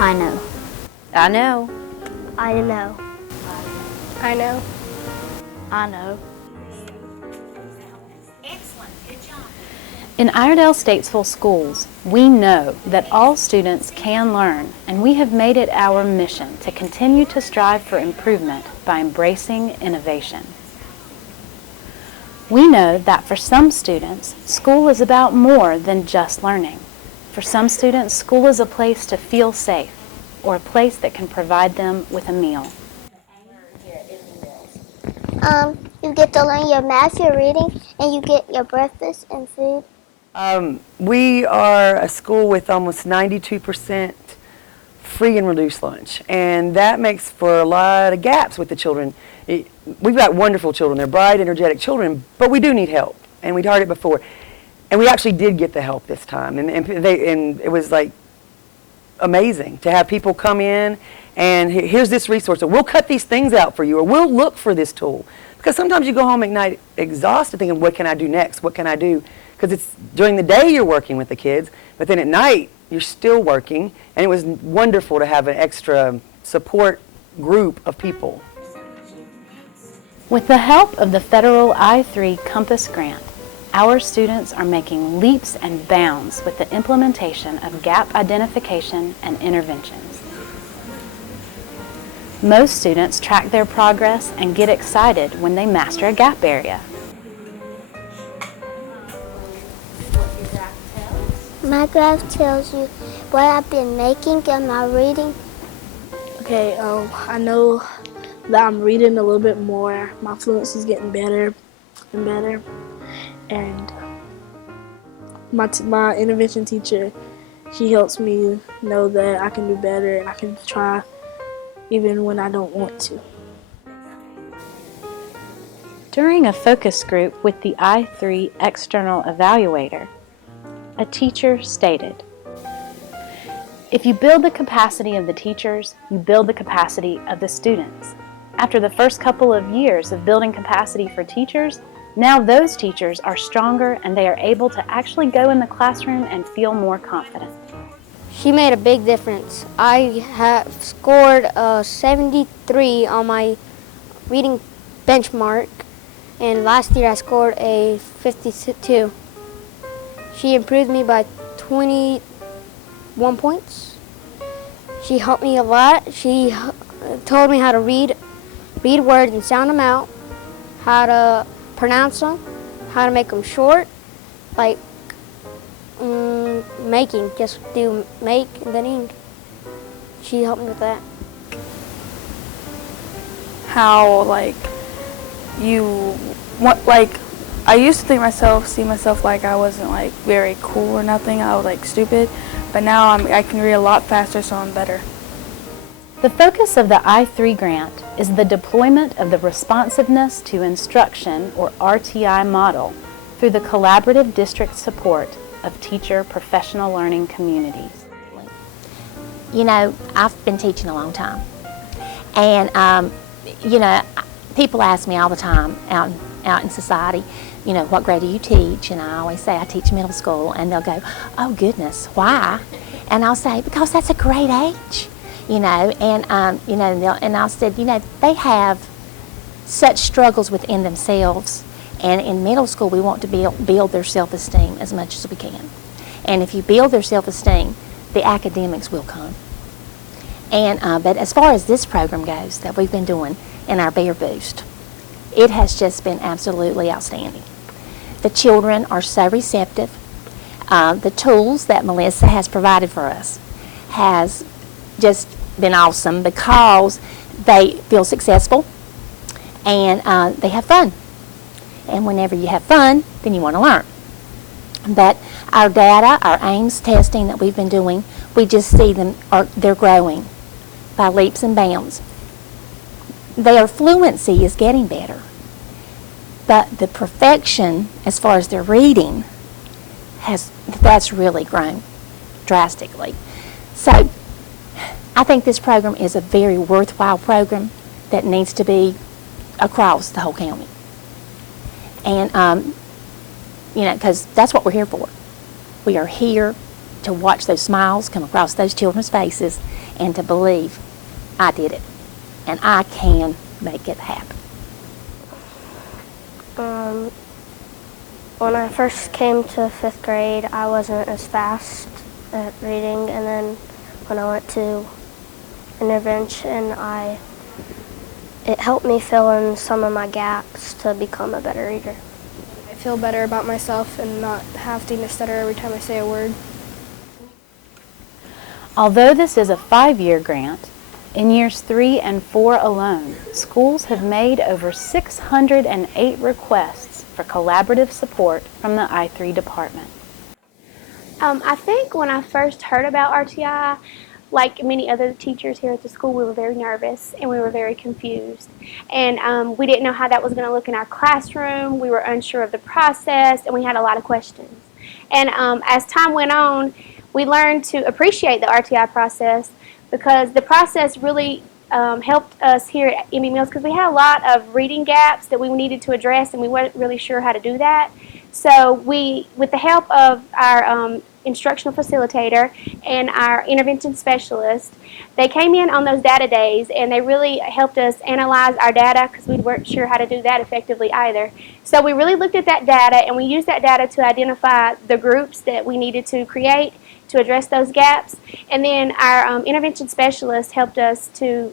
I know. I know. I know. I know. I know. In Iredell Statesville schools, we know that all students can learn, and we have made it our mission to continue to strive for improvement by embracing innovation. We know that for some students, school is about more than just learning. For some students, school is a place to feel safe, or a place that can provide them with a meal. You get to learn your math, your reading, and you get your breakfast and food. We are a school with almost 92% free and reduced lunch, and that makes for a lot of gaps with the children. We've got wonderful children. They're bright, energetic children, but we do need help, and we'd heard it before. And we actually did get the help this time, and it was like amazing to have people come in and here's this resource, or we'll cut these things out for you, or we'll look for this tool. Because sometimes you go home at night exhausted thinking, what can I do next? What can I do? Because it's during the day you're working with the kids, but then at night you're still working, and it was wonderful to have an extra support group of people. With the help of the federal I-3 Compass Grant, our students are making leaps and bounds with the implementation of gap identification and interventions. Most students track their progress and get excited when they master a gap area. My graph tells you what I've been making and my reading. Okay, I know that I'm reading a little bit more. My fluency is getting better and better. And my intervention teacher, she helps me know that I can do better and I can try even when I don't want to. During a focus group with the I-3 external evaluator, a teacher stated, "If you build the capacity of the teachers, you build the capacity of the students. After the first couple of years of building capacity for teachers, now those teachers are stronger and they are able to actually go in the classroom and feel more confident." She made a big difference. I have scored 73 on my reading benchmark, and last year I scored a 52. She improved me by 21 points. She helped me a lot. She told me how to read words and sound them out, how to pronounce them, how to make them short, like making, just do make and then ing. She helped me with that. How I used to see myself like I wasn't like very cool or nothing. I was like stupid, but now I can read a lot faster, so I'm better. The focus of the I-3 grant is the deployment of the Responsiveness to Instruction, or RTI model, through the collaborative district support of teacher professional learning communities. You know, I've been teaching a long time, and you know, people ask me all the time out in society, you know, what grade do you teach? And I always say I teach middle school, and they'll go, "Oh goodness, why?" And I'll say, because that's a great age, you know, and you know, and I said, you know, they have such struggles within themselves, and in middle school we want to build their self-esteem as much as we can. And if you build their self-esteem, the academics will come. And but as far as this program goes that we've been doing in our Bear Boost, it has just been absolutely outstanding. The children are so receptive. The tools that Melissa has provided for us has just been awesome because they feel successful and they have fun. And whenever you have fun, then you want to learn. But our data, our AIMS testing that we've been doing, we just see them, they're growing by leaps and bounds. Their fluency is getting better, but the perfection as far as their reading that's really grown drastically. So I think this program is a very worthwhile program that needs to be across the whole county. And you know, because that's what we're here for. We are here to watch those smiles come across those children's faces and to believe I did it and I can make it happen. When I first came to 5th grade, I wasn't as fast at reading, and then when I went to intervention, it helped me fill in some of my gaps to become a better reader. I feel better about myself and not having to stutter every time I say a word. Although this is a 5-year grant, in years 3 and 4 alone, schools have made over 608 requests for collaborative support from the I3 department. I think when I first heard about RTI, like many other teachers here at the school, we were very nervous and we were very confused. And we didn't know how that was going to look in our classroom. We were unsure of the process and we had a lot of questions. And as time went on, we learned to appreciate the RTI process because the process really helped us here at MB Mills because we had a lot of reading gaps that we needed to address and we weren't really sure how to do that. So with the help of our instructional facilitator and our intervention specialist, they came in on those data days and they really helped us analyze our data because we weren't sure how to do that effectively either. So we really looked at that data and we used that data to identify the groups that we needed to create to address those gaps. And then our intervention specialist helped us to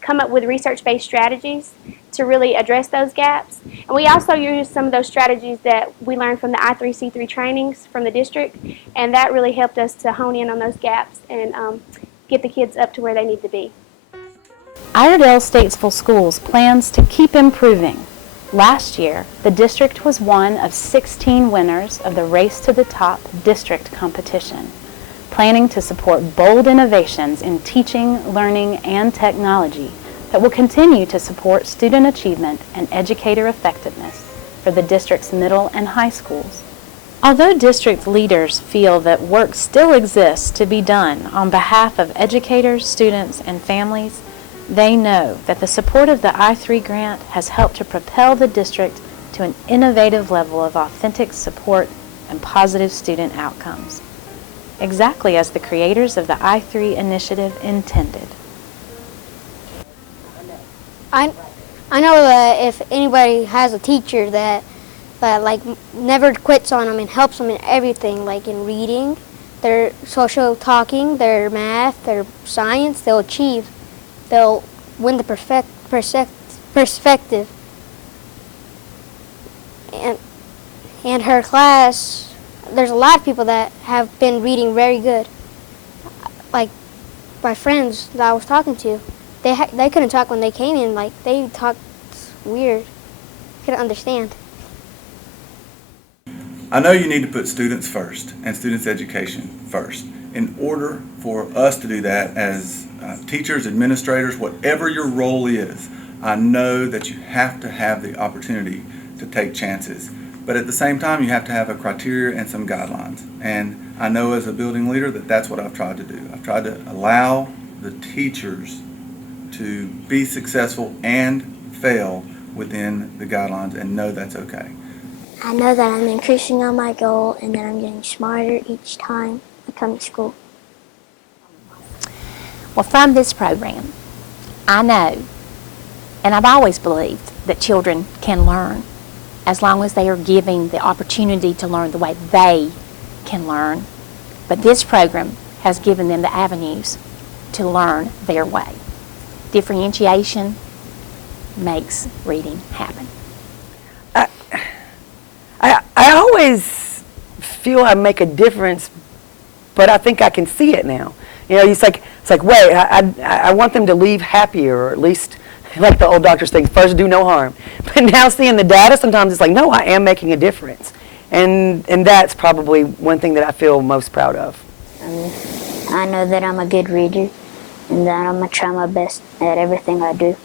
come up with research-based strategies to really address those gaps. And we also used some of those strategies that we learned from the I3C3 trainings from the district, and that really helped us to hone in on those gaps and get the kids up to where they need to be. Iredell Statesville Schools plans to keep improving. Last year, the district was one of 16 winners of the Race to the Top district competition, planning to support bold innovations in teaching, learning, and technology that will continue to support student achievement and educator effectiveness for the district's middle and high schools. Although district leaders feel that work still exists to be done on behalf of educators, students, and families, they know that the support of the I3 grant has helped to propel the district to an innovative level of authentic support and positive student outcomes, exactly as the creators of the I3 initiative intended. I know that if anybody has a teacher that like never quits on them and helps them in everything, like in reading, their social talking, their math, their science, they'll achieve. They'll win the perspective. And her class, there's a lot of people that have been reading very good. Like my friends that I was talking to, they couldn't talk when they came in. Like they talked weird. Couldn't understand. I know you need to put students first and students' education first. In order for us to do that as teachers, administrators, whatever your role is, I know that you have to have the opportunity to take chances. But at the same time, you have to have a criteria and some guidelines. And I know as a building leader that that's what I've tried to do. I've tried to allow the teachers to be successful and fail within the guidelines and know that's okay. I know that I'm increasing on my goal and that I'm getting smarter each time I come to school. Well, from this program, I know, and I've always believed, that children can learn as long as they are given the opportunity to learn the way they can learn. But this program has given them the avenues to learn their way. Differentiation makes reading happen. I always feel I make a difference, but I think I can see it now. You know, it's like wait, I want them to leave happier, or at least, like the old doctors think, first do no harm. But now seeing the data, sometimes it's like, no, I am making a difference. And that's probably one thing that I feel most proud of. I know that I'm a good reader and that I'm going to try my best at everything I do.